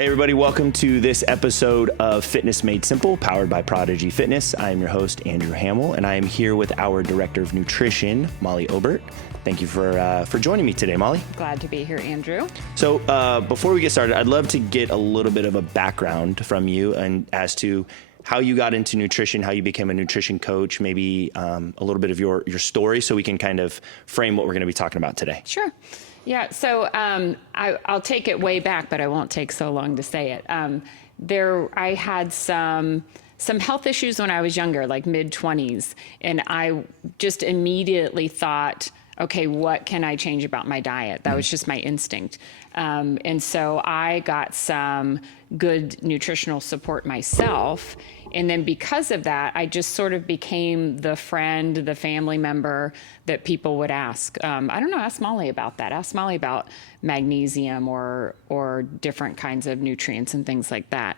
Hey everybody, welcome to this episode of Fitness Made Simple, powered by Prodigy Fitness. I am your host, Andrew Hamel, and I am here with our Director of Nutrition, Molly Obert. Thank you for joining me today, Molly. Glad to be here, Andrew. So before we get started, I'd love to get a little bit of a background from you and as to how you got into nutrition, how you became a nutrition coach, maybe a little bit of your story so we can kind of frame what we're going to be talking about today. Sure. Yeah, so I'll take it way back, but I won't take so long to say it. I had some health issues when I was younger, like mid-20s, and I just immediately thought, okay, what can I change about my diet? That was just my instinct. And so I got some good nutritional support myself. And then because of that, I just sort of became the friend, the family member that people would ask. Ask Molly about that. Ask Molly about magnesium or different kinds of nutrients and things like that.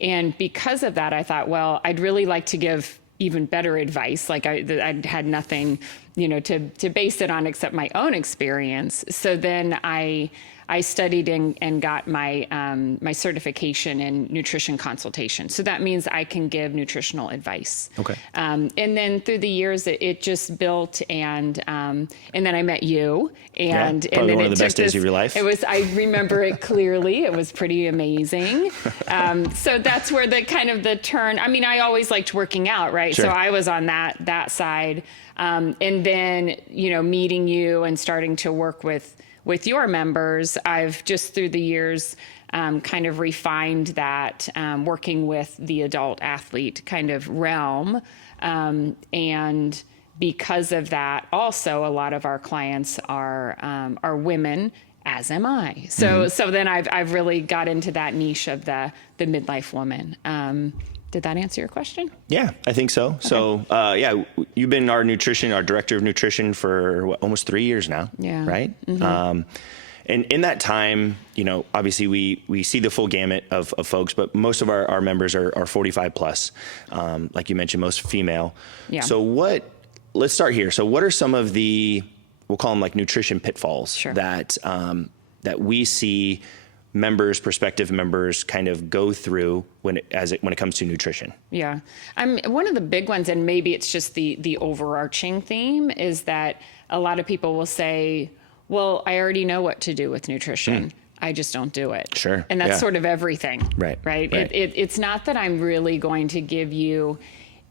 And because of that, I thought, well, I'd really like to give even better advice. Like I had nothing, to base it on except my own experience. So then I studied and got my my certification in nutrition consultation. So that means I can give nutritional advice. Okay. And then through the years, it just built, and then I met you, and then one of the best days of your life. I remember it clearly. It was pretty amazing. So that's where the turn. I mean, I always liked working out, right? Sure. So I was on that side, and then meeting you and starting to work with your members, I've just through the years kind of refined that, working with the adult athlete kind of realm. And because of that, also a lot of our clients are women, as am I. So then I've really got into that niche of the midlife woman. Did that answer your question? Yeah, I think so. Okay. So, you've been our director of nutrition for almost 3 years now. Yeah. Right. Mm-hmm. And in that time, obviously we see the full gamut of folks, but most of our members are 45 plus. Like you mentioned, most female. Yeah. So let's start here. So what are some of we'll call them like nutrition pitfalls that we see prospective members kind of go through when it comes to nutrition? Yeah. One of the big ones, and maybe it's just the overarching theme, is that a lot of people will say, well, I already know what to do with nutrition. I just don't do it. Sure. And that's sort of everything. Right. It's not that I'm really going to give you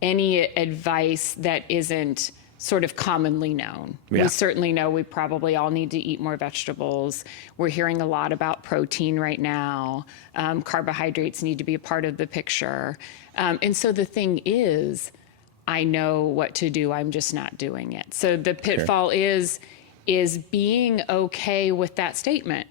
any advice that isn't sort of commonly known. Yeah. We certainly know we probably all need to eat more vegetables. We're hearing a lot about protein right now. Carbohydrates need to be a part of the picture. And so the thing is, I know what to do. I'm just not doing it. So the pitfall is being okay with that statement.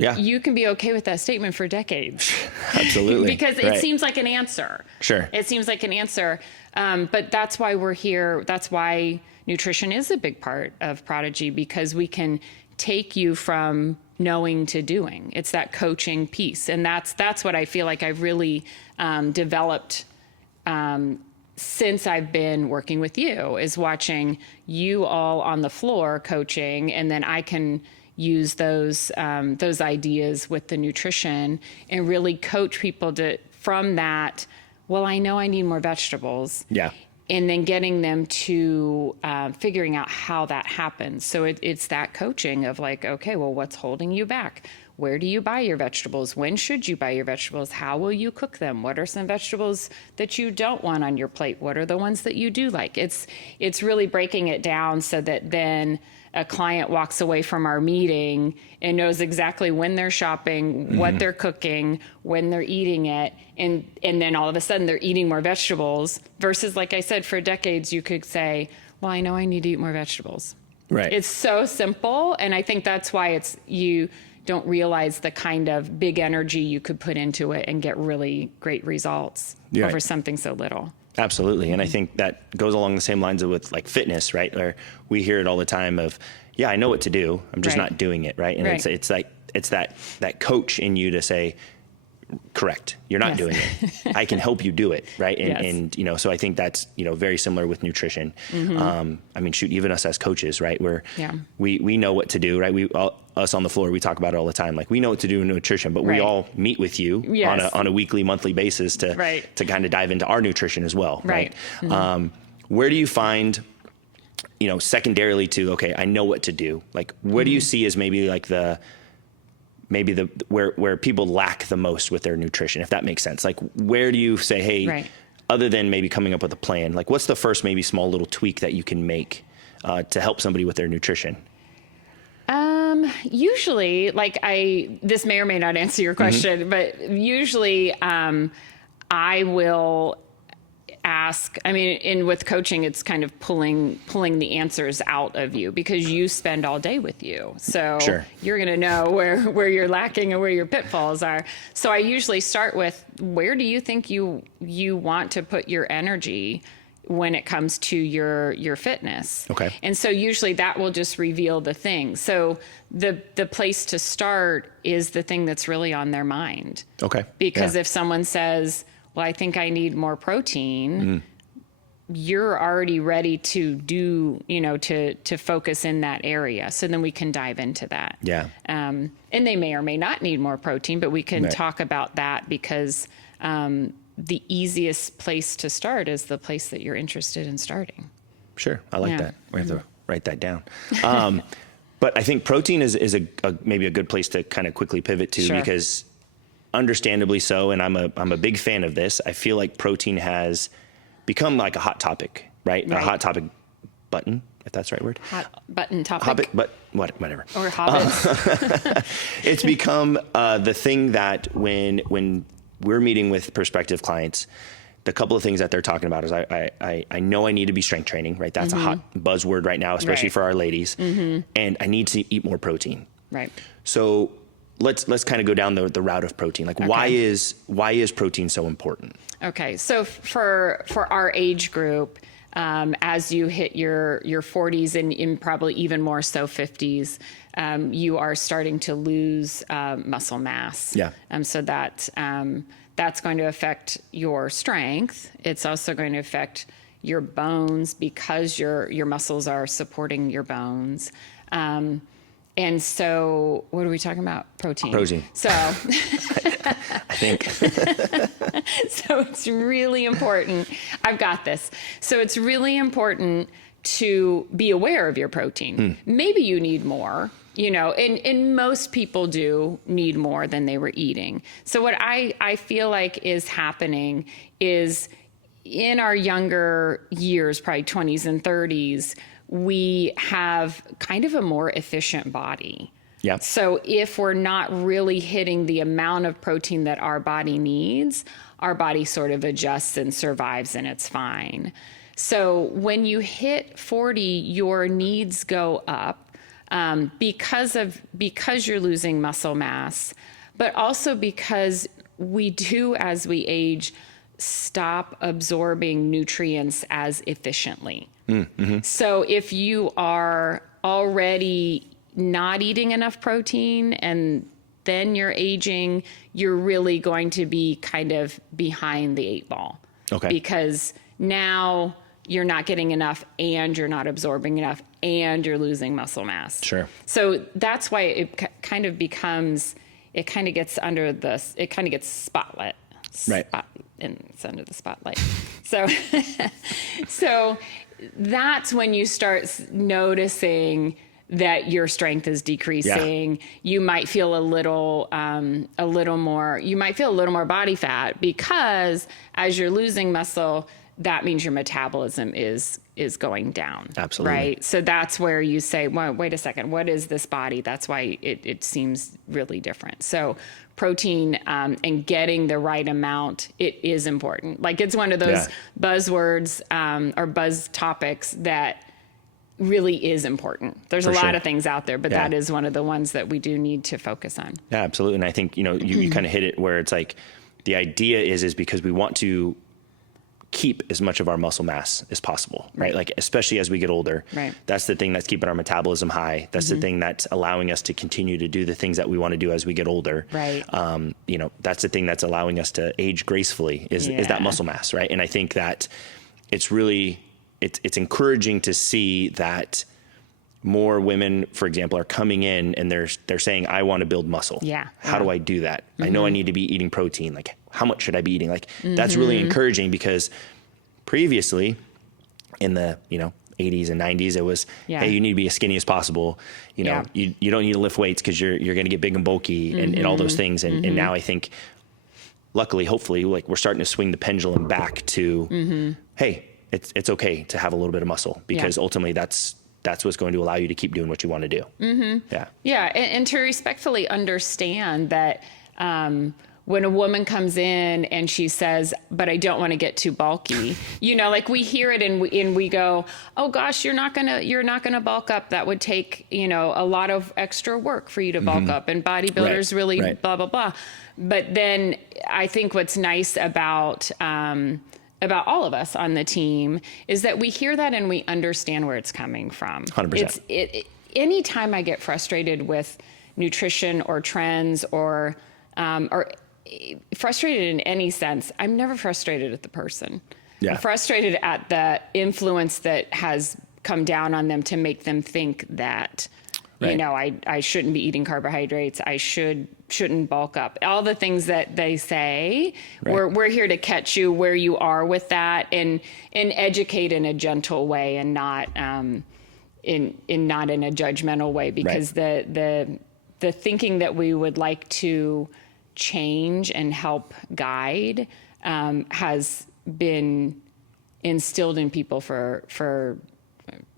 Yeah. You can be okay with that statement for decades. Absolutely. Because it seems like an answer. Sure. It seems like an answer. But that's why we're here. That's why nutrition is a big part of Prodigy, because we can take you from knowing to doing. It's that coaching piece. And that's what I feel like I've really developed since I've been working with you, is watching you all on the floor coaching, and then I can use those ideas with the nutrition and really coach people from that. Well, I know I need more vegetables. Yeah. And then getting them to figuring out how that happens. So it's that coaching of like, okay, well, what's holding you back? Where do you buy your vegetables? When should you buy your vegetables? How will you cook them? What are some vegetables that you don't want on your plate? What are the ones that you do like? It's really breaking it down so that then a client walks away from our meeting and knows exactly when they're shopping, what they're cooking, when they're eating it, and then all of a sudden they're eating more vegetables versus, like I said, for decades you could say, well, I know I need to eat more vegetables. Right. It's so simple, and I think that's why you don't realize the kind of big energy you could put into it and get really great results over something so little. Absolutely. And I think that goes along the same lines with like fitness, right? Where we hear it all the time of, I know what to do. I'm just not doing it. Right. And it's that coach in you to say, correct, you're not doing it. I can help you do it. Right. And so I think that's, very similar with nutrition. Even us as coaches, right? Where we know what to do, right? us on the floor, we talk about it all the time. Like, we know what to do in nutrition, but we all meet with you on a weekly, monthly basis to kind of dive into our nutrition as well. Right. Where do you find, secondarily to, okay, I know what to do. Like, what do you see as maybe like where people lack the most with their nutrition, if that makes sense? Like, where do you say, hey, other than maybe coming up with a plan, like, what's the first maybe small little tweak that you can make to help somebody with their nutrition? Usually, this may or may not answer your question, but usually, I will ask, with coaching, it's kind of pulling the answers out of you, because you spend all day with you. So you're going to know where you're lacking and where your pitfalls are. So I usually start with, where do you think you want to put your energy when it comes to your fitness? Okay. And so usually that will just reveal the thing. So the place to start is the thing that's really on their mind. Okay. Because if someone says, well, I think I need more protein, you're already ready to do, to focus in that area. So then we can dive into that. Yeah. And they may or may not need more protein, but we can talk about that, because the easiest place to start is the place that you're interested in starting. Sure. I like that. We have to write that down. But I think protein is maybe a good place to kind of quickly pivot to, because understandably so, and I'm a big fan of this, I feel like protein has become like a hot topic, right? A hot topic button, if that's the right word. Hot button topic. Whatever. Or hobbits. It's become the thing that when we're meeting with prospective clients, the couple of things that they're talking about is I know I need to be strength training, right? That's a hot buzzword right now, especially for our ladies. And I need to eat more protein. Right. So let's kind of go down the route of protein. Like, why is protein so important? Okay. So for our age group, as you hit your 40s and probably even more so 50s, you are starting to lose muscle mass. Yeah. So that's going to affect your strength. It's also going to affect your bones, because your muscles are supporting your bones. And so, what are we talking about? Protein. So, I think. So it's really important. I've got this. So it's really important to be aware of your protein. Maybe you need more, and most people do need more than they were eating. So what I feel like is happening is, in our younger years, probably 20s and 30s, we have kind of a more efficient body. Yeah. So if we're not really hitting the amount of protein that our body needs, our body sort of adjusts and survives, and it's fine. So when you hit 40, your needs go up because you're losing muscle mass, but also because we do, as we age, stop absorbing nutrients as efficiently. So if you are already not eating enough protein and then you're aging, you're really going to be kind of behind the 8 ball. Okay. Because now you're not getting enough, and you're not absorbing enough, and you're losing muscle mass. Sure. So that's why it kind of becomes, it kind of gets spotlight. Right. And it's under the spotlight. So that's when you start noticing that your strength is decreasing. Yeah. You might feel a little more body fat, because as you're losing muscle, that means your metabolism is going down. Absolutely. Right. So that's where you say, well, wait a second, what is this body? That's why it seems really different. So protein and getting the right amount, it is important. Like, it's one of those buzzwords or buzz topics that really is important. There's a lot of things out there, but that is one of the ones that we do need to focus on. Yeah, absolutely. And I think, you kind of hit it, where it's like, the idea is because we want to keep as much of our muscle mass as possible, right? Like, especially as we get older, that's the thing that's keeping our metabolism high. That's the thing that's allowing us to continue to do the things that we want to do as we get older. Right. That's the thing that's allowing us to age gracefully is that muscle mass, right? And I think that it's really, it's encouraging to see that more women, for example, are coming in and they're saying, I want to build muscle. Yeah. How do I do that? I know I need to be eating protein. Like, how much should I be eating? Like, that's really encouraging, because previously in the, 80s and 90s, it was, hey, you need to be as skinny as possible. You don't need to lift weights because you're going to get big and bulky and all those things. And now I think, luckily, hopefully, like, we're starting to swing the pendulum back to, hey, it's okay to have a little bit of muscle, because ultimately that's what's going to allow you to keep doing what you want to do. Yeah. And to respectfully understand that, when a woman comes in and she says, but I don't want to get too bulky, like, we hear it and we go, oh gosh, you're not gonna bulk up. That would take, a lot of extra work for you to bulk up, and bodybuilders really blah, blah, blah. But then I think what's nice about all of us on the team is that we hear that and we understand where it's coming from. 100%. Anytime I get frustrated with nutrition or trends or frustrated in any sense, I'm never frustrated at the person. I'm frustrated at the influence that has come down on them to make them think that, I shouldn't be eating carbohydrates. I shouldn't bulk up. All the things that they say, we're here to catch you where you are with that, and educate in a gentle way, and not not in a judgmental way, because the thinking that we would like to change and help guide has been instilled in people for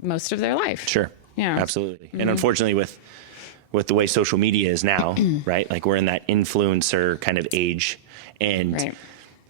most of their life. Sure. Yeah, absolutely. And unfortunately, with the way social media is now, right? Like, we're in that influencer kind of age, and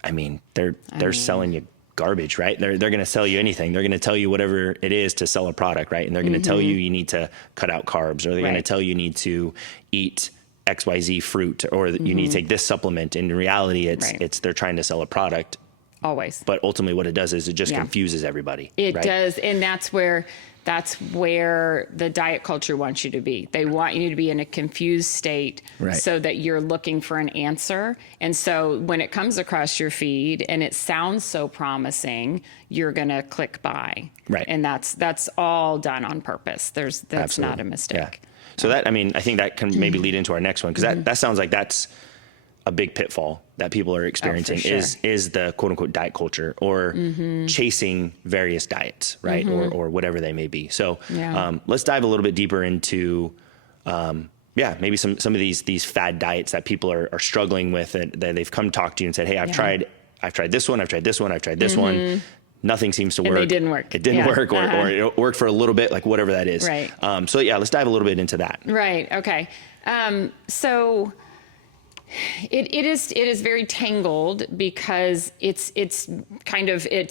I mean, they're selling you garbage, right? They're going to sell you anything. They're going to tell you whatever it is to sell a product, right? And they're going to tell you need to cut out carbs, or they're going to tell you need to eat XYZ fruit, or you need to take this supplement. In reality, it's they're trying to sell a product. Always. But ultimately what it does is it just confuses everybody. It does. And that's where the diet culture wants you to be. They want you to be in a confused state so that you're looking for an answer. And so when it comes across your feed and it sounds so promising, you're going to click buy. Right. And that's all done on purpose. That's Absolutely. Not a mistake. Yeah. So that, I think that can maybe lead into our next one, because that sounds like that's a big pitfall that people are experiencing. Is the quote unquote diet culture, or chasing various diets, right? Or whatever they may be. So let's dive a little bit deeper into maybe some of these fad diets that people are struggling with, and that they've come talk to you and said, hey, I've tried this one, I've tried this one, I've tried this one. Nothing seems to work. And they didn't work. It didn't work, or it worked for a little bit, like whatever that is. Right. So let's dive a little bit into that. Right. Okay. So it is very tangled, because it's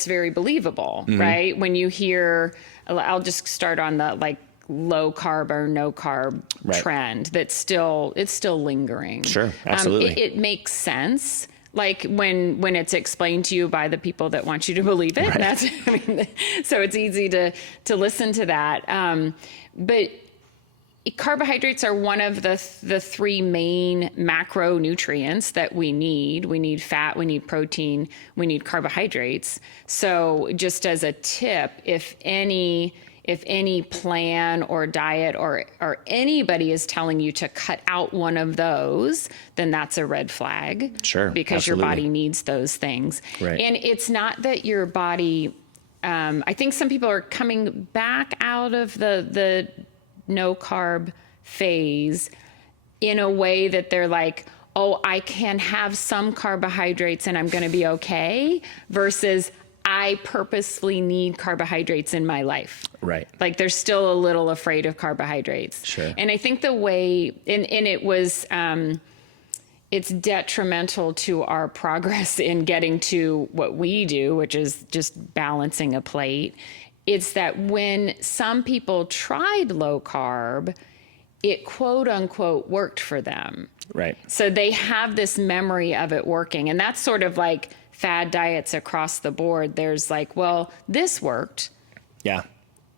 very believable, right? When you hear, I'll just start on the low carb or no carb trend that's still lingering. Sure. Absolutely. It makes sense. Like when it's explained to you by the people that want you to believe it. Right. So it's easy to listen to that. But carbohydrates are one of the three main macronutrients that we need. We need fat, we need protein, we need carbohydrates. So just as a tip, if any plan or diet or anybody is telling you to cut out one of those, then that's a red flag. Sure. Because absolutely. Your body needs those things. Right. And it's not that your body, I think some people are coming back out of the no carb phase in a way that they're like, oh, I can have some carbohydrates and I'm going to be okay, versus I purposely need carbohydrates in my life. Right. Like they're still a little afraid of carbohydrates. Sure. And I think the way, and it was, it's detrimental to our progress in getting to what we do, which is just balancing a plate. It's that when some people tried low carb, it quote unquote worked for them. Right. So they have this memory of it working. And that's sort of like fad diets across the board. There's like, well, this worked. Yeah.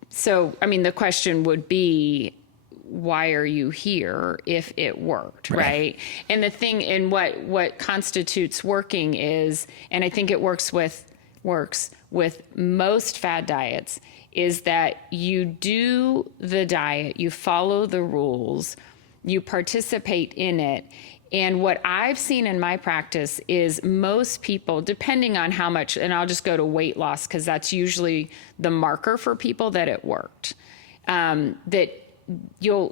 So, the question would be, why are you here if it worked, right? And the thing, and what constitutes working is, and I think it works with works with most fad diets is that you do the diet, you follow the rules, you participate in it. And what I've seen in my practice is most people, depending on how much, and I'll just go to weight loss because that's usually the marker for people that it worked, that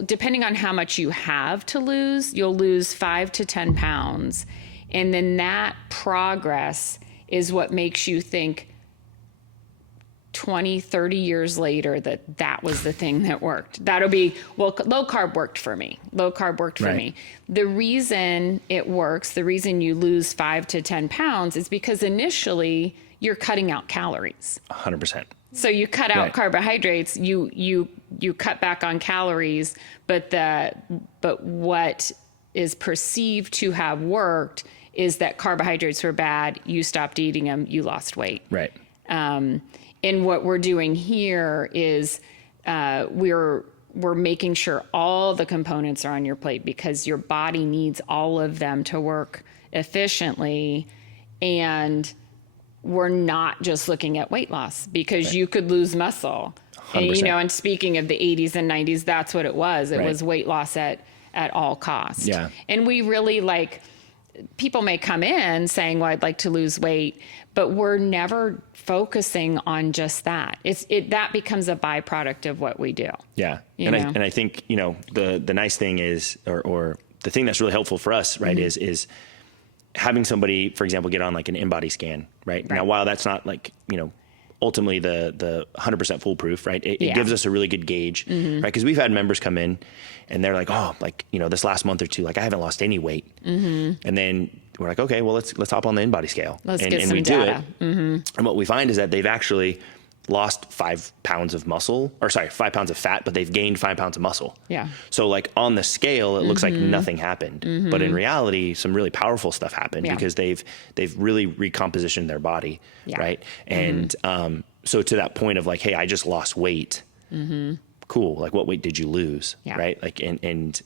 depending on how much you have to lose, you'll lose 5 to 10 pounds. And then that progress is what makes you think 20, 30 years later that was the thing that worked. That'll be, well, low carb worked for me. Low carb worked for me. The reason it works, the reason you lose 5 to 10 pounds is because initially you're cutting out calories. 100%. So you cut out carbohydrates, you cut back on calories, but what is perceived to have worked is that carbohydrates were bad, you stopped eating them, you lost weight. Right. And what we're doing here is we're making sure all the components are on your plate because your body needs all of them to work efficiently. And we're not just looking at weight loss because you could lose muscle. And, and speaking of the 80s and 90s, that's what it was. It was weight loss at all costs. Yeah. And we really people may come in saying, well, I'd like to lose weight, but we're never focusing on just that. That becomes a byproduct of what we do. Yeah. And I think, the nice thing is, or the thing that's really helpful for us, right, is having somebody, for example, get on like an in-body scan, right? Now, while that's not ultimately the 100% foolproof, right? It gives us a really good gauge, right? Because we've had members come in and they're like, oh, this last month or two, I haven't lost any weight. And then we're like, okay, well, let's hop on the in-body scale. Let's get some data. And what we find is that they've actually lost 5 pounds of 5 pounds of fat, but they've gained 5 pounds of muscle. Yeah. So on the scale, it looks like nothing happened, but in reality, some really powerful stuff happened because they've really recompositioned their body. Right. And, so to that point of hey, I just lost weight. Cool. What weight did you lose? Right. And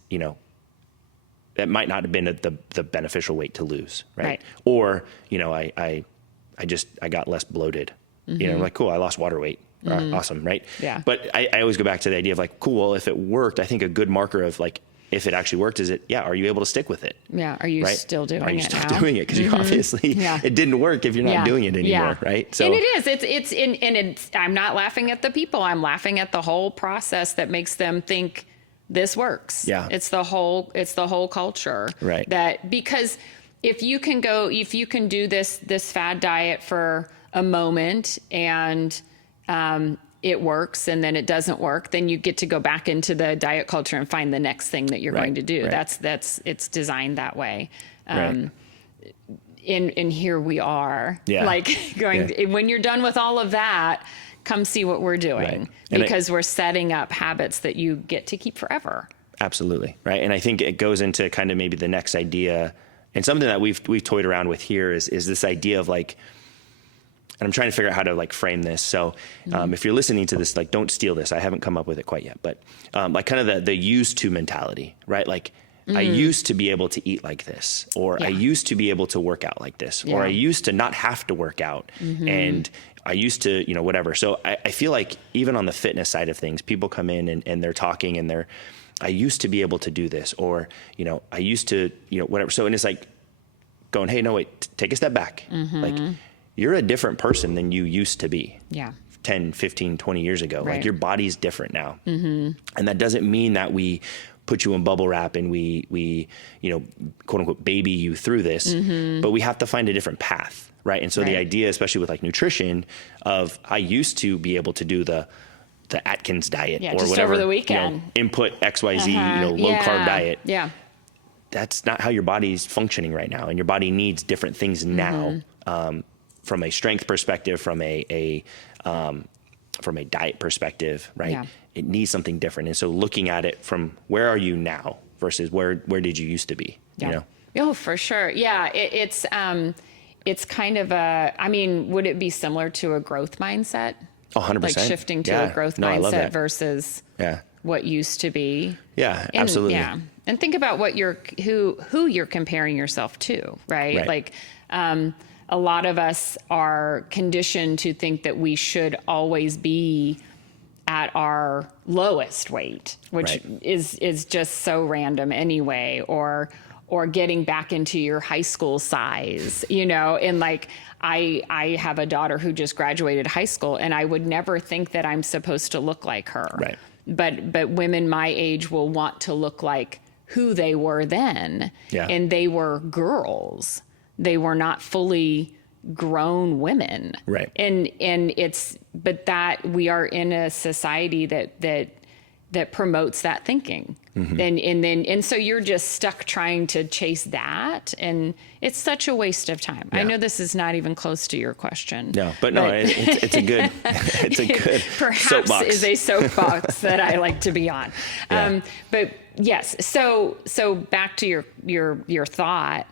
that might not have been the beneficial weight to lose. Right. Or, I got less bloated. Cool, I lost water weight. Awesome, right? Yeah. But I always go back to the idea of cool, well, if it worked, I think a good marker of if it actually worked is are you able to stick with it? Yeah. Are you still doing it now? Are you still doing it? Because you obviously, it didn't work if you're not doing it anymore, right? So, and it is. I'm not laughing at the people. I'm laughing at the whole process that makes them think this works. Yeah. It's the whole culture. Right. Because if you can do this fad diet for a moment and it works and then it doesn't work, then you get to go back into the diet culture and find the next thing that you're going to do. Right. It's designed that way. And here we are when you're done with all of that, come see what we're doing because we're setting up habits that you get to keep forever. Absolutely. Right. And I think it goes into kind of maybe the next idea, and something that we've toyed around with here is this idea of and I'm trying to figure out how to frame this. So if you're listening to this, don't steal this. I haven't come up with it quite yet, but kind of the used to mentality, right? I used to be able to eat like this, or I used to be able to work out like this, or I used to not have to work out. And I used to, whatever. So I feel like even on the fitness side of things, people come in and they're talking and I used to be able to do this, or, I used to, whatever. So, and it's going, hey, no, wait, take a step back. You're a different person than you used to be 10, 15, 20 years ago. Right. Your body's different now. And that doesn't mean that we put you in bubble wrap and we quote unquote, baby you through this, but we have to find a different path. Right. And so the idea, especially with nutrition, of I used to be able to do the Atkins diet or just whatever, over the weekend. Input XYZ, low carb diet. Yeah. That's not how your body's functioning right now. And your body needs different things now. From a strength perspective, from a diet perspective, right? Yeah. It needs something different. And so looking at it from where are you now versus where did you used to be? Oh, for sure. Yeah. It's kind of would it be similar to a growth mindset? 100%. Shifting to a growth mindset versus what used to be. Yeah, absolutely. And think about what who you're comparing yourself to, right? Like, a lot of us are conditioned to think that we should always be at our lowest weight, which is just so random anyway, or getting back into your high school size, and like, I have a daughter who just graduated high school, and I would never think that I'm supposed to look like her. Right. But women my age will want to look like who they were then. Yeah. And they were girls. They were not fully grown women. Right. And but that we are in a society that promotes that thinking. And so you're just stuck trying to chase that, and it's such a waste of time. I know this is not even close to your question. No, but it's a good perhaps soapbox. Is a soapbox that I like to be on. Yeah. But yes, so back to your thought.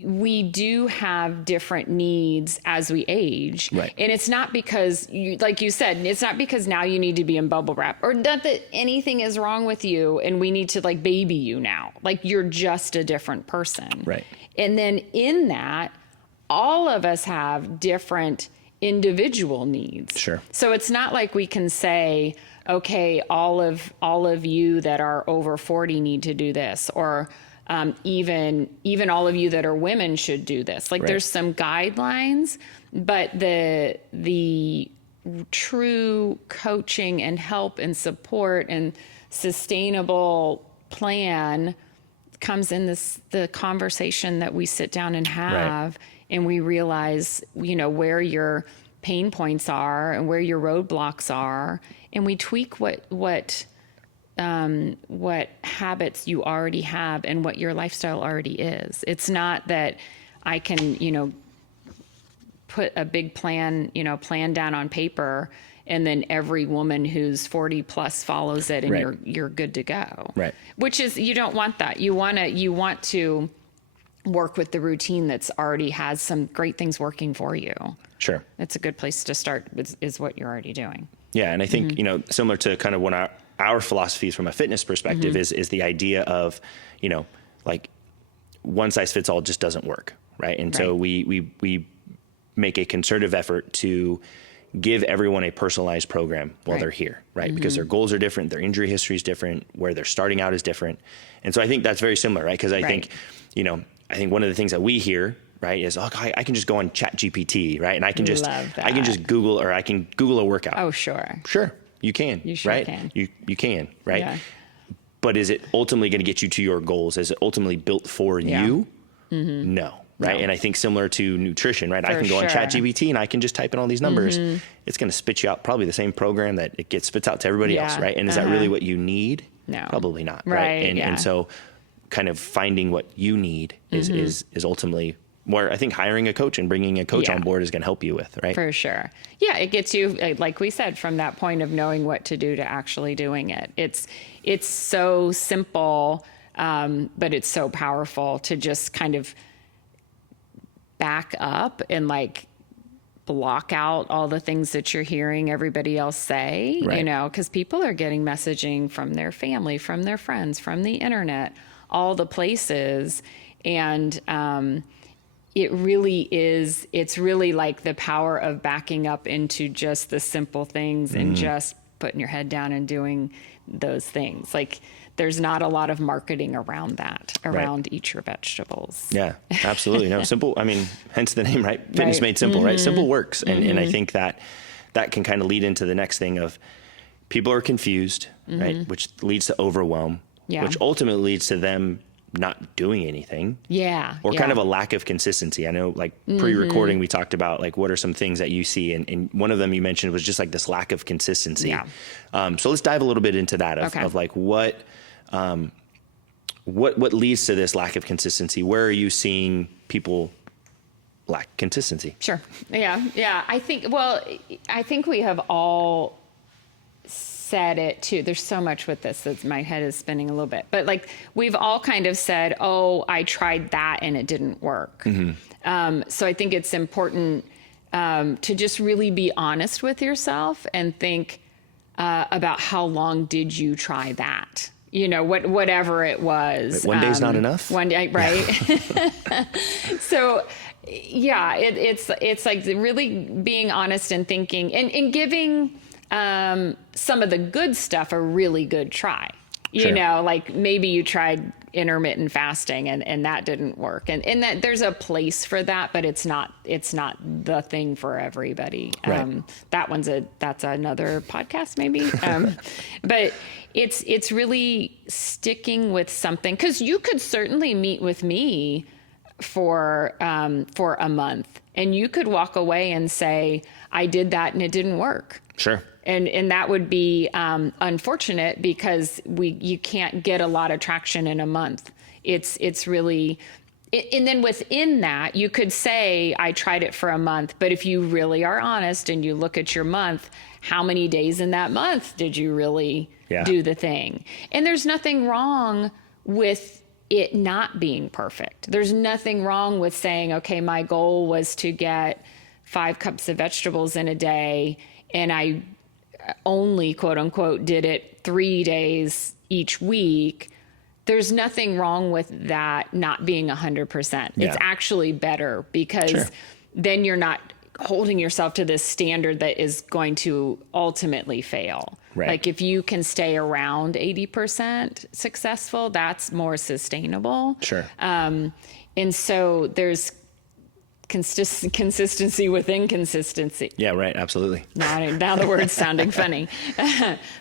We do have different needs as we age. Right. And it's not because, like you said, it's not because now you need to be in bubble wrap, or not that anything is wrong with you and we need to like baby you now. Like, you're just a different person. Right. And then in that, all of us have different individual needs. Sure. So it's not like we can say, okay, all of you that are over 40 need to do this, or even all of you that are women should do this. Like, there's some guidelines, but the true coaching and help and support and sustainable plan comes in the conversation that we sit down and have, and we realize, where your pain points are and where your roadblocks are, and we tweak what habits you already have and what your lifestyle already is. It's not that I can, put a big plan down on paper, and then every woman who's 40 plus follows it, and you're good to go. Right. Which is, you don't want that. You want to work with the routine that's already has some great things working for you. Sure. It's a good place to start is what you're already doing. Yeah. And I think, similar to kind of when our philosophies from a fitness perspective is the idea of, like, one size fits all just doesn't work. Right. And so we make a concerted effort to give everyone a personalized program while they're here. Right. Because their goals are different. Their injury history is different. Where they're starting out is different. And so I think that's very similar. Right. Because I think one of the things that we hear, right, is, I can just go on ChatGPT, right? And I can just Google, or I can Google a workout. Oh, sure. Sure. You can, you sure right? Can. You can, right? Yeah. But is it ultimately going to get you to your goals? Is it ultimately built for you? No. Right. No. And I think similar to nutrition, right? I can go on ChatGPT and I can just type in all these numbers. It's going to spit you out probably the same program that it spits out to everybody else. Right. And is that really what you need? No. Probably not. Right. And so kind of finding what you need is ultimately where I think hiring a coach and bringing a coach on board is going to help you with, right? For sure. Yeah, it gets you, like we said, from that point of knowing what to do to actually doing it. It's so simple, but it's so powerful to just kind of back up and like block out all the things that you're hearing everybody else say, because people are getting messaging from their family, from their friends, from the internet, all the places. And, it's really like the power of backing up into just the simple things and just putting your head down and doing those things. Like, there's not a lot of marketing around that, eat your vegetables. Yeah, absolutely. No, simple. I mean, hence the name, right? Fitness made simple, right? Simple works. And I think that can kind of lead into the next thing of people are confused, right? Which leads to overwhelm, which ultimately leads to them not doing anything. Or kind of a lack of consistency. I know, like, pre-recording, we talked about, like, what are some things that you see? And one of them you mentioned was just like this lack of consistency. So let's dive a little bit into that of like what leads to this lack of consistency? Where are you seeing people lack consistency? Sure. Yeah. I think we have all said it too. There's so much with this that my head is spinning a little bit, but like, we've all kind of said, I tried that and it didn't work. So I think it's important to just really be honest with yourself and think about how long did you try that? whatever it was. One day's not enough. One day, right? So, yeah, it's like really being honest and thinking and giving some of the good stuff a really good try. Like maybe you tried intermittent fasting and that didn't work, and that there's a place for that, but it's not the thing for everybody. Right. That's another podcast maybe. But it's really sticking with something, because you could certainly meet with me for a month and you could walk away and say, I did that and it didn't work. Sure. And that would be unfortunate, because you can't get a lot of traction in a month. It's really, and then within that, you could say, I tried it for a month, but if you really are honest and you look at your month, how many days in that month did you really do the thing? And there's nothing wrong with it not being perfect. There's nothing wrong with saying, okay, my goal was to get 5 cups of vegetables in a day, and I only, quote unquote, did it 3 days each week. There's nothing wrong with that not being 100%. It's actually better, because then you're not holding yourself to this standard that is going to ultimately fail. Right. Like if you can stay around 80% successful, that's more sustainable. Sure. And so there's consistency with inconsistency. Yeah, right. Absolutely. Now the word's sounding funny.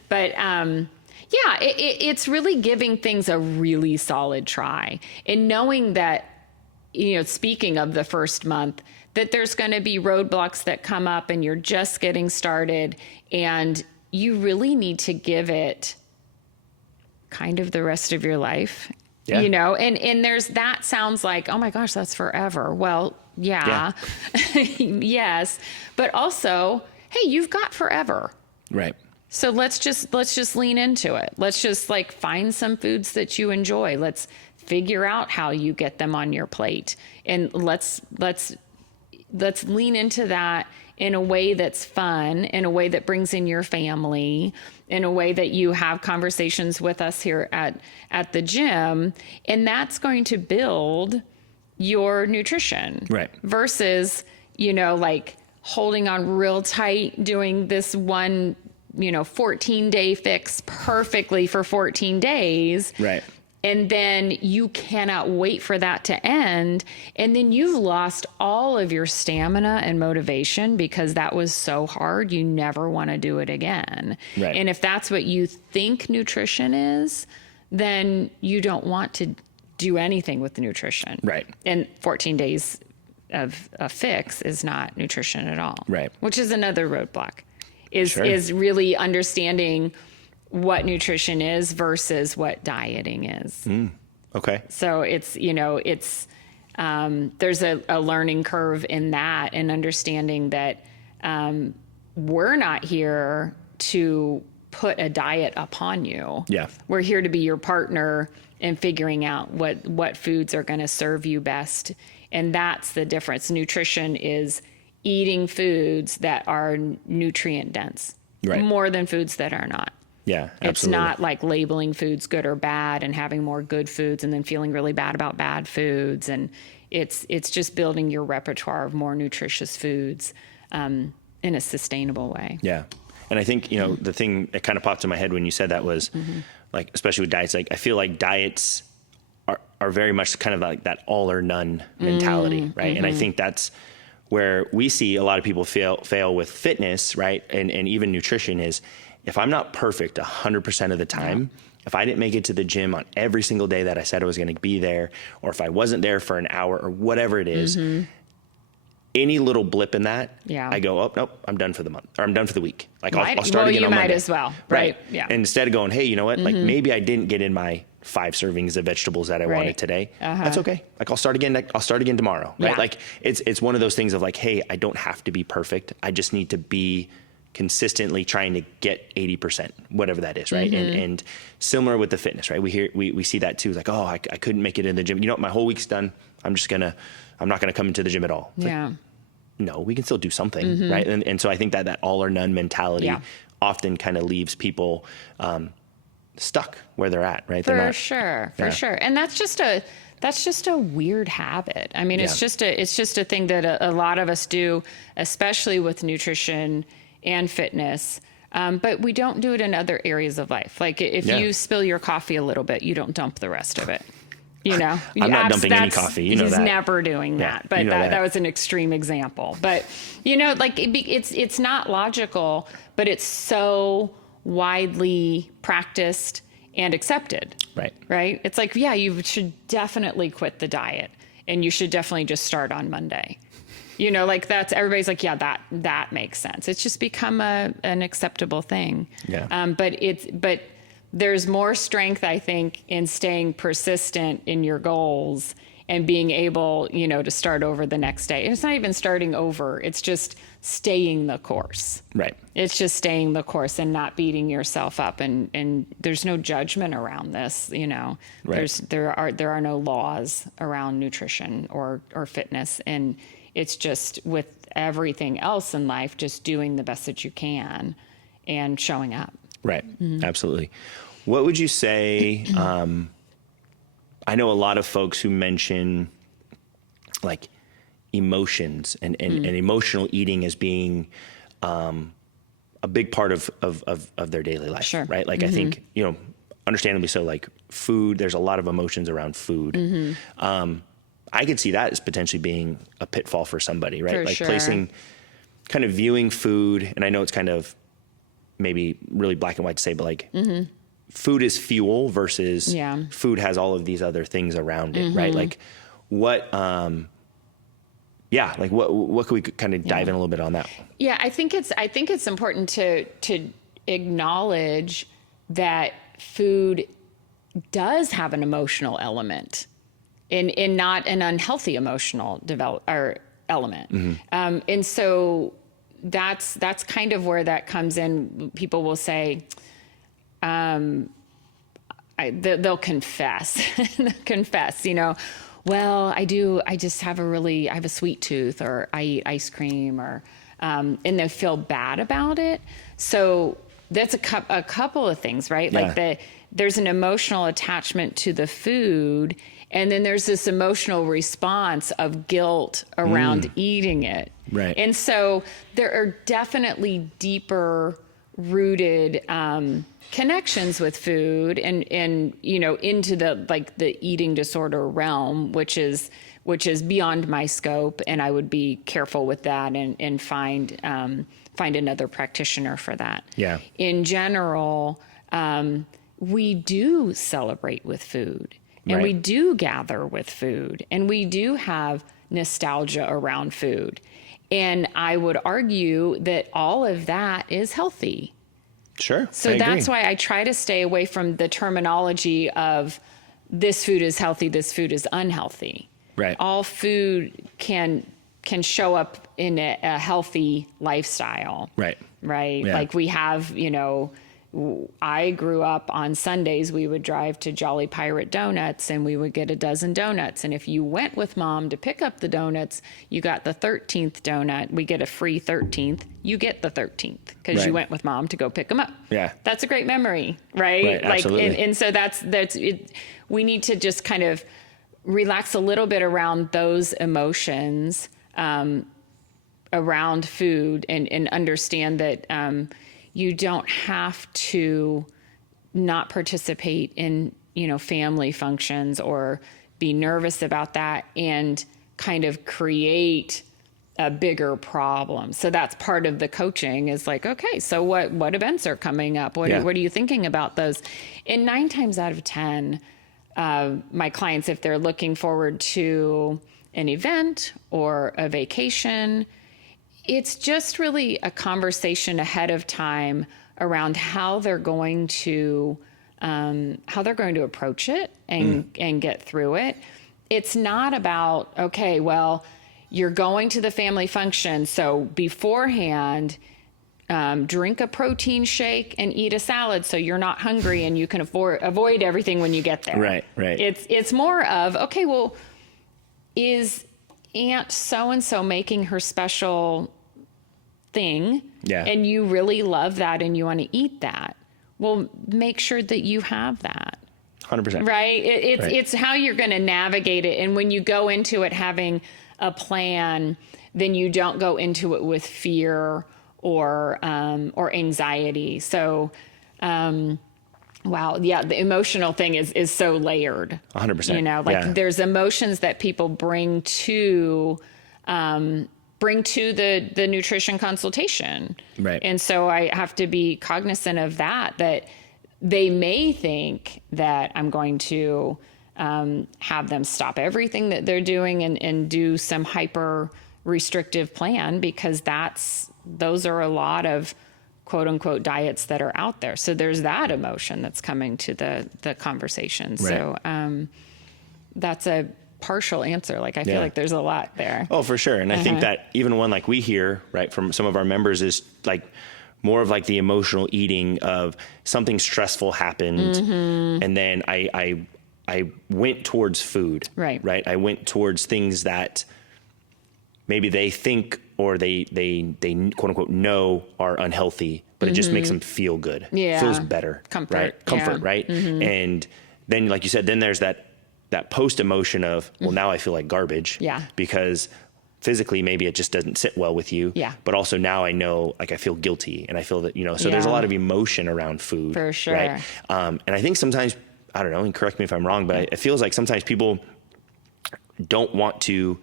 But it's really giving things a really solid try, and knowing that, speaking of the first month, that there's going to be roadblocks that come up and you're just getting started, and you really need to give it kind of the rest of your life. Yeah. And there's, that sounds like, oh my gosh, that's forever. Well, yeah. Yes. But also, hey, you've got forever. Right. So let's just lean into it. Let's just find some foods that you enjoy. Let's figure out how you get them on your plate, and let's lean into that in a way that's fun, in a way that brings in your family, in a way that you have conversations with us here at the gym. And that's going to build your nutrition. Right. Versus, holding on real tight, doing this one, 14-day fix perfectly for 14 days. Right. And then you cannot wait for that to end. And then you've lost all of your stamina and motivation, because that was so hard. You never want to do it again. Right. And if that's what you think nutrition is, then you don't want to do anything with the nutrition. Right. And 14 days of a fix is not nutrition at all. Right. Which is another roadblock, is really understanding what nutrition is versus what dieting is. Okay. So it's, there's a learning curve in that, and understanding that we're not here to put a diet upon you. Yeah. We're here to be your partner in figuring out what foods are going to serve you best. And that's the difference. Nutrition is eating foods that are nutrient dense, more than foods that are not. Yeah, absolutely. It's not like labeling foods good or bad and having more good foods and then feeling really bad about bad foods. And it's just building your repertoire of more nutritious foods in a sustainable way. Yeah. And I think, the thing that kind of popped in my head when you said that was especially with diets, I feel like diets are very much kind of like that all or none mentality. Right. And I think that's where we see a lot of people fail with fitness, right? And even nutrition is, if I'm not perfect 100% of the time, if I didn't make it to the gym on every single day that I said I was going to be there, or if I wasn't there for an hour or whatever it is, any little blip in that, I go, oh, nope, I'm done for the month, or I'm done for the week. I'll start again on Monday. You might as well. Right. Yeah. And instead of going, hey, you know what? Maybe I didn't get in my 5 servings of vegetables that I wanted today. That's okay. I'll start again. I'll start again tomorrow. Right. Yeah. It's one of those things of hey, I don't have to be perfect. I just need to be consistently trying to get 80%, whatever that is. Right. And similar with the fitness, right? We see that too. It's I couldn't make it in the gym. My whole week's done. I'm not going to come into the gym at all. It's no, we can still do something. Right. And so I think that all or none mentality often kind of leaves people, stuck where they're at, right? For sure. And that's just a weird habit. I mean, it's just a thing that a lot of us do, especially with nutrition and fitness. But we don't do it in other areas of life. Like if you spill your coffee a little bit, you don't dump the rest of it. You know, I'm not dumping any coffee. You know he's that. never doing that. But that was an extreme example. But like it's not logical, but it's so widely practiced and accepted. Right. Right. It's like, you should definitely quit the diet, and you should definitely just start on Monday. Like that's, everybody's like, that makes sense. It's just become an acceptable thing. Yeah. But there's more strength, I think, in staying persistent in your goals and being able, to start over the next day. And it's not even starting over. It's just staying the course. Right. It's just staying the course and not beating yourself up. And there's no judgment around this, Right. There are no laws around nutrition or fitness. And it's just, with everything else in life, just doing the best that you can and showing up. Right. Mm-hmm. Absolutely. What would you say? I know a lot of folks who mention like emotions and emotional eating as being a big part of their daily life. Sure. Right. Like I think, understandably so, like food, there's a lot of emotions around food. Mm-hmm. I could see that as potentially being a pitfall for somebody, right? For like sure. placing, kind of viewing food, and I know it's kind of maybe really black and white to say, but like food is fuel versus food has all of these other things around it, right? Like what could we kind of dive in a little bit on that? Yeah, I think it's important to acknowledge that food does have an emotional element, in not an unhealthy emotional element. Mm-hmm. And so that's kind of where that comes in. People will say, they'll confess, well, I have a sweet tooth, or I eat ice cream, or, and they feel bad about it. So that's a couple of things, right? Yeah. Like there's an emotional attachment to the food, and then there's this emotional response of guilt around eating it. Right. And so there are definitely deeper rooted connections with food and into the eating disorder realm, which is beyond my scope, and I would be careful with that and find another practitioner for that. Yeah. In general, we do celebrate with food, and we do gather with food, and we do have nostalgia around food. And I would argue that all of that is healthy. Sure. So that's why I try to stay away from the terminology of this food is healthy, this food is unhealthy. Right. All food can show up in a healthy lifestyle. Right. Right. Yeah. Like we have, I grew up on Sundays, we would drive to Jolly Pirate Donuts and we would get a dozen donuts. And if you went with mom to pick up the donuts, you got the 13th donut. We get a free 13th. You get the 13th because you went with mom to go pick them up. Yeah. That's a great memory, right? Absolutely. And so that's it. We need to just kind of relax a little bit around those emotions, around food, and understand that, you don't have to not participate in, family functions or be nervous about that and kind of create a bigger problem. So that's part of the coaching is like, okay, so what events are coming up? What are you thinking about those? And 9 times out of 10, my clients, if they're looking forward to an event or a vacation, it's just really a conversation ahead of time around how they're going to approach it and get through it. It's not about, okay, well, you're going to the family function, so beforehand, drink a protein shake and eat a salad so you're not hungry and you can avoid everything when you get there. Right. It's more of, okay, well, is Aunt so-and-so making her special thing, and you really love that and you want to eat that? well, make sure that you have that. 100%. Right? It's how you're going to navigate it. And when you go into it having a plan, then you don't go into it with fear or anxiety. So, wow. Yeah. The emotional thing is so layered. 100%. You know, like there's emotions that people bring to the nutrition consultation. Right. And so I have to be cognizant of that they may think that I'm going to have them stop everything that they're doing and do some hyper restrictive plan, because those are a lot of quote unquote diets that are out there. So there's that emotion that's coming to the conversation. Right. So that's a partial answer. Like I feel like there's a lot there. Oh, for sure. And I think that even one like we hear, right, from some of our members is like more of like the emotional eating of something stressful happened. And then I went towards food, right? I went towards things that maybe they think, or they quote unquote know are unhealthy, but it just makes them feel good. Yeah. Feels better. Comfort. Right? Comfort. Yeah. Right. And then, like you said, then there's that post emotion of, well, now I feel like garbage. Yeah. Because physically, maybe it just doesn't sit well with you. Yeah. But also now I know, like, I feel guilty, and I feel that, so there's a lot of emotion around food. For sure. Right. And I think sometimes, I don't know, and correct me if I'm wrong, but it feels like sometimes people don't want to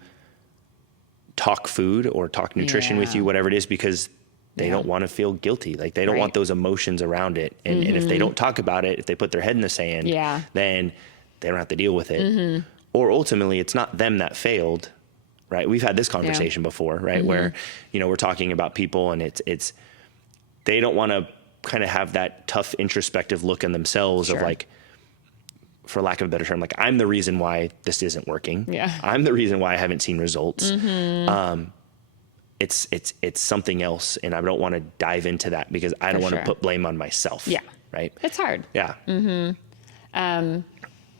talk food or talk nutrition with you, whatever it is, because they don't want to feel guilty. Like they don't want those emotions around it. And, and if they don't talk about it, if they put their head in the sand, then they don't have to deal with it. Or ultimately it's not them that failed, right? We've had this conversation before, right? Where, we're talking about people, and it's, they don't want to kind of have that tough introspective look in themselves of like, for lack of a better term, like, I'm the reason why this isn't working. Yeah. I'm the reason why I haven't seen results. It's something else. And I don't want to dive into that because I don't want to put blame on myself. Yeah. Right. It's hard. Yeah.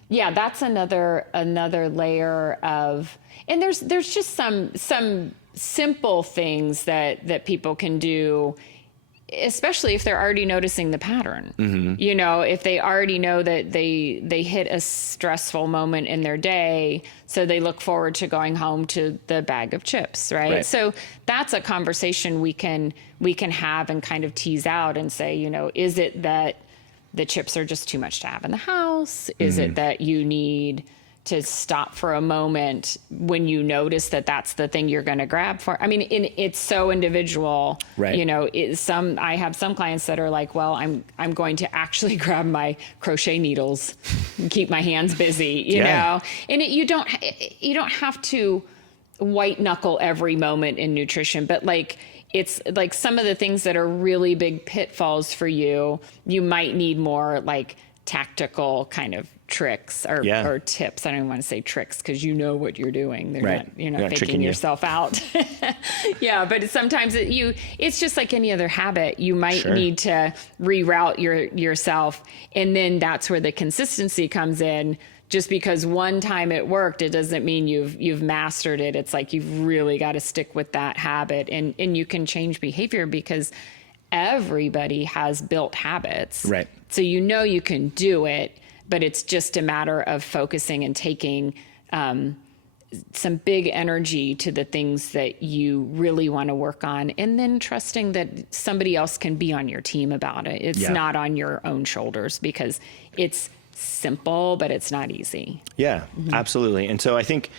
Yeah. That's another layer of, and there's just some simple things that people can do, especially if they're already noticing the pattern. If they already know that they hit a stressful moment in their day, so they look forward to going home to the bag of chips, right? So that's a conversation we can have and kind of tease out and say, is it that the chips are just too much to have in the house? Is it that you need to stop for a moment when you notice that that's the thing you're going to grab for? I mean, it's so individual, right? I have some clients that are like, well, I'm going to actually grab my crochet needles and keep my hands busy, you know? And you don't have to white knuckle every moment in nutrition, but like, it's like some of the things that are really big pitfalls for you, you might need more like tactical kind of tricks or tips. I don't even want to say tricks because you know what you're doing. You're not faking yourself out. But sometimes it's just like any other habit. You might need to reroute yourself, and then that's where the consistency comes in. Just because one time it worked, it doesn't mean you've mastered it. It's like you've really got to stick with that habit, and you can change behavior because everybody has built habits. Right. So you can do it, but it's just a matter of focusing and taking some big energy to the things that you really want to work on, and then trusting that somebody else can be on your team about it. It's not on your own shoulders, because it's simple, but it's not easy. Yeah, absolutely. And so I think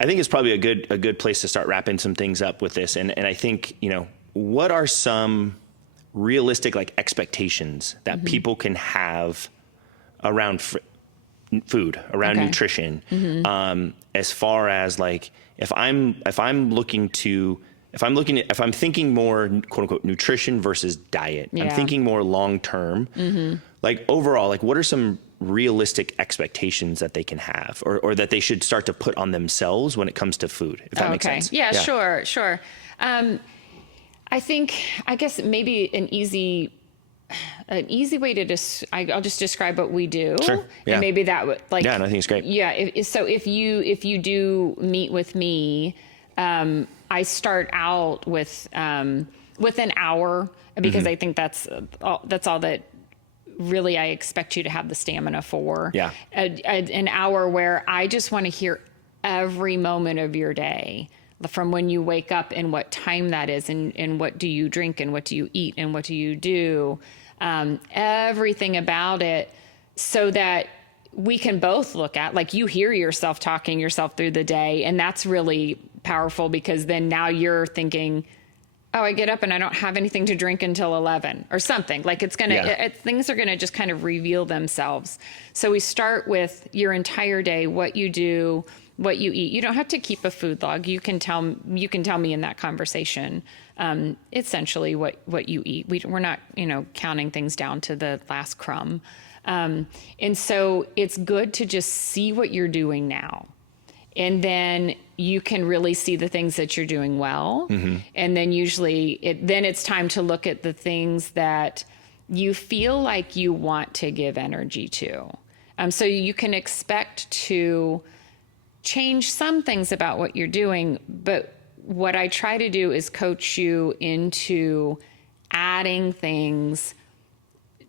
it's probably a good place to start wrapping some things up with this. And I think, what are some realistic like expectations that people can have around food, around nutrition, as far as like, if I'm thinking more quote unquote nutrition versus diet, I'm thinking more long term, like overall, like what are some realistic expectations that they can have, or that they should start to put on themselves when it comes to food, if that makes sense? Yeah, sure. I guess maybe an easy way to I'll just describe what we do. Sure. Yeah. And maybe that would I think it's great. Yeah. So if you do meet with me, I start out with an hour, because I think that's all that really I expect you to have the stamina for. Yeah. An hour where I just want to hear every moment of your day, from when you wake up and what time that is, and what do you drink and what do you eat and what do you do, everything about it, so that we can both look at, like, you hear yourself talking yourself through the day. And that's really powerful, because then now you're thinking, oh, I get up and I don't have anything to drink until 11 or something. Like, it's going to, things are going to just kind of reveal themselves. So we start with your entire day, what you do, what you eat. You don't have to keep a food log. You can tell me in that conversation, essentially what you eat. We're not, counting things down to the last crumb. And so it's good to just see what you're doing now. And then you can really see the things that you're doing well. Mm-hmm. And then usually then it's time to look at the things that you feel like you want to give energy to. So you can expect to change some things about what you're doing. But what I try to do is coach you into adding things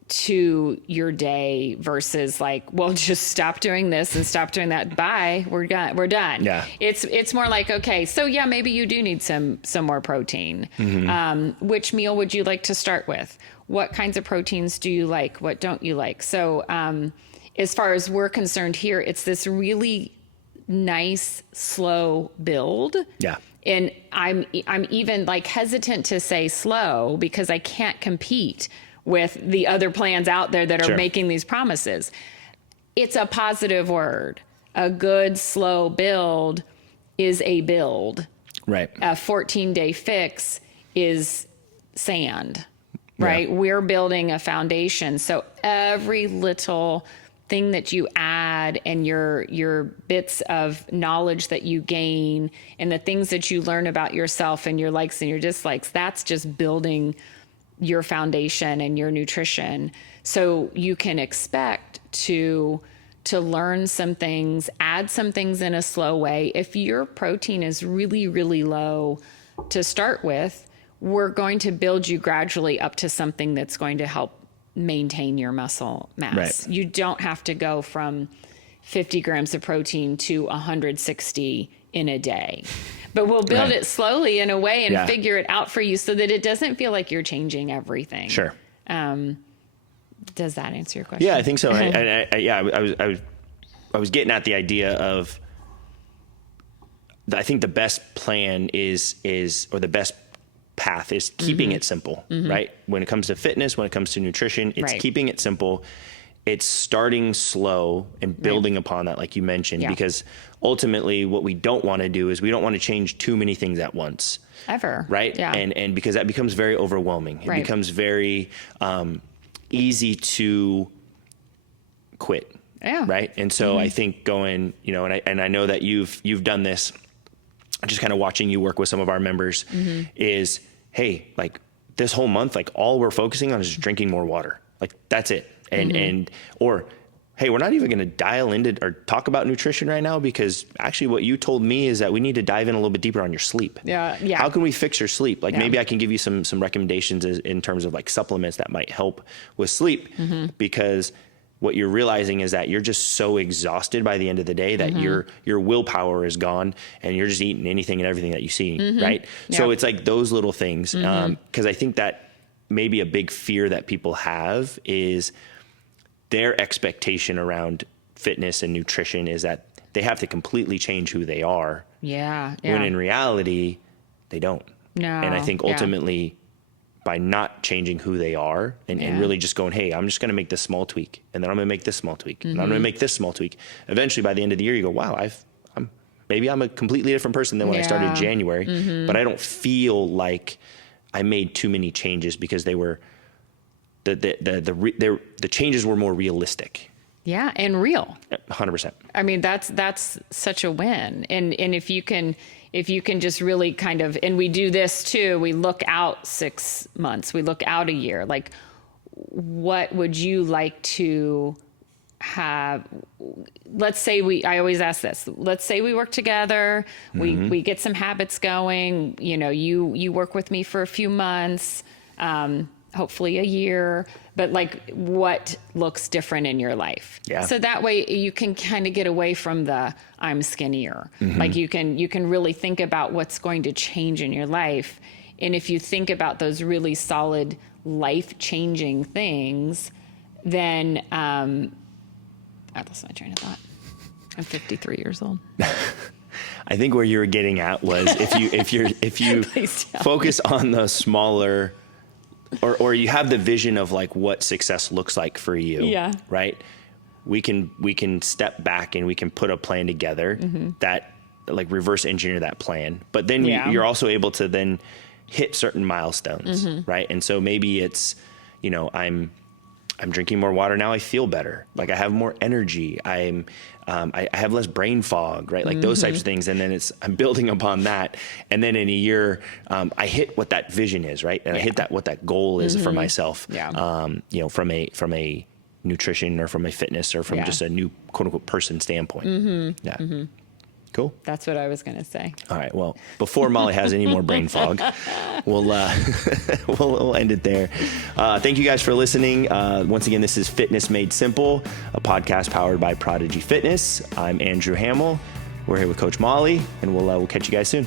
to your day versus like, well, just stop doing this and stop doing that. Bye. We're done. Yeah. It's more like, okay, so yeah, maybe you do need some more protein. Mm-hmm. Which meal would you like to start with? What kinds of proteins do you like? What don't you like? So, as far as we're concerned here, it's this really nice, slow build. Yeah. And I'm even like hesitant to say slow, because I can't compete with the other plans out there that are making these promises. It's a positive word. A good, slow build is a build. Right. A 14-day fix is sand, right? Yeah. We're building a foundation. So every little thing that you add, and your bits of knowledge that you gain, and the things that you learn about yourself and your likes and your dislikes, that's just building your foundation and your nutrition. So you can expect to learn some things, add some things in a slow way. If your protein is really, really low to start with, we're going to build you gradually up to something that's going to help maintain your muscle mass. Right. You don't have to go from 50 grams of protein to 160 in a day. But we'll build it slowly in a way and figure it out for you, so that it doesn't feel like you're changing everything. Sure. Does that answer your question? Yeah, I think so. I was getting at the idea of, I think the best plan is or the best path is keeping it simple, right? When it comes to fitness, when it comes to nutrition, it's keeping it simple. It's starting slow and building upon that, like you mentioned, because ultimately what we don't want to do is we don't want to change too many things at once. Ever. Right? Yeah. And because that becomes very overwhelming. It becomes very easy to quit. Yeah. Right? And so I think going, and I know that you've done this, just kind of watching you work with some of our members, is, hey, like this whole month, like all we're focusing on is drinking more water. Like that's it. Or, hey, we're not even going to dial into or talk about nutrition right now, because actually what you told me is that we need to dive in a little bit deeper on your sleep. Yeah. How can we fix your sleep? Like maybe I can give you some recommendations in terms of like supplements that might help with sleep, because what you're realizing is that you're just so exhausted by the end of the day that your willpower is gone, and you're just eating anything and everything that you see. Right. Yeah. So it's like those little things. 'Cause I think that maybe a big fear that people have is their expectation around fitness and nutrition is that they have to completely change who they are. Yeah. When in reality, they don't. No. And I think ultimately by not changing who they are and really just going, hey, I'm just going to make this small tweak, and then I'm going to make this small tweak, and I'm going to make this small tweak. Eventually by the end of the year, you go, wow, I'm a completely different person than when I started in January, but I don't feel like I made too many changes, because they were the changes were more realistic. Yeah, and real. 100%. I mean, that's such a win. And if you can just really kind of, and we do this too, we look out 6 months, we look out a year, like what would you like to have? Let's say I always ask this, let's say we work together, we get some habits going, you work with me for a few months. hopefully a year, but like what looks different in your life. Yeah. So that way you can kind of get away from the I'm skinnier. Like you can really think about what's going to change in your life. And if you think about those really solid life-changing things, then I lost my train of thought. I'm 53 years old. I think where you were getting at was if you focus on the smaller, or you have the vision of like what success looks like for you, yeah, right? We can step back and we can put a plan together that like reverse engineer that plan. But then you're also able to then hit certain milestones, right? And so maybe it's, I'm drinking more water now. I feel better. Like I have more energy. I have less brain fog, right? Like those types of things. And then I'm building upon that. And then in a year, I hit what that vision is, right? And I hit what that goal is for myself. Yeah. From a nutrition or from a fitness or from just a new quote unquote person standpoint. Yeah. Cool. That's what I was going to say. All right. Well, before Molly has any more brain fog, we'll end it there. Thank you guys for listening. Once again, this is Fitness Made Simple, a podcast powered by Prodigy Fitness. I'm Andrew Hamel. We're here with Coach Molly, and we'll catch you guys soon.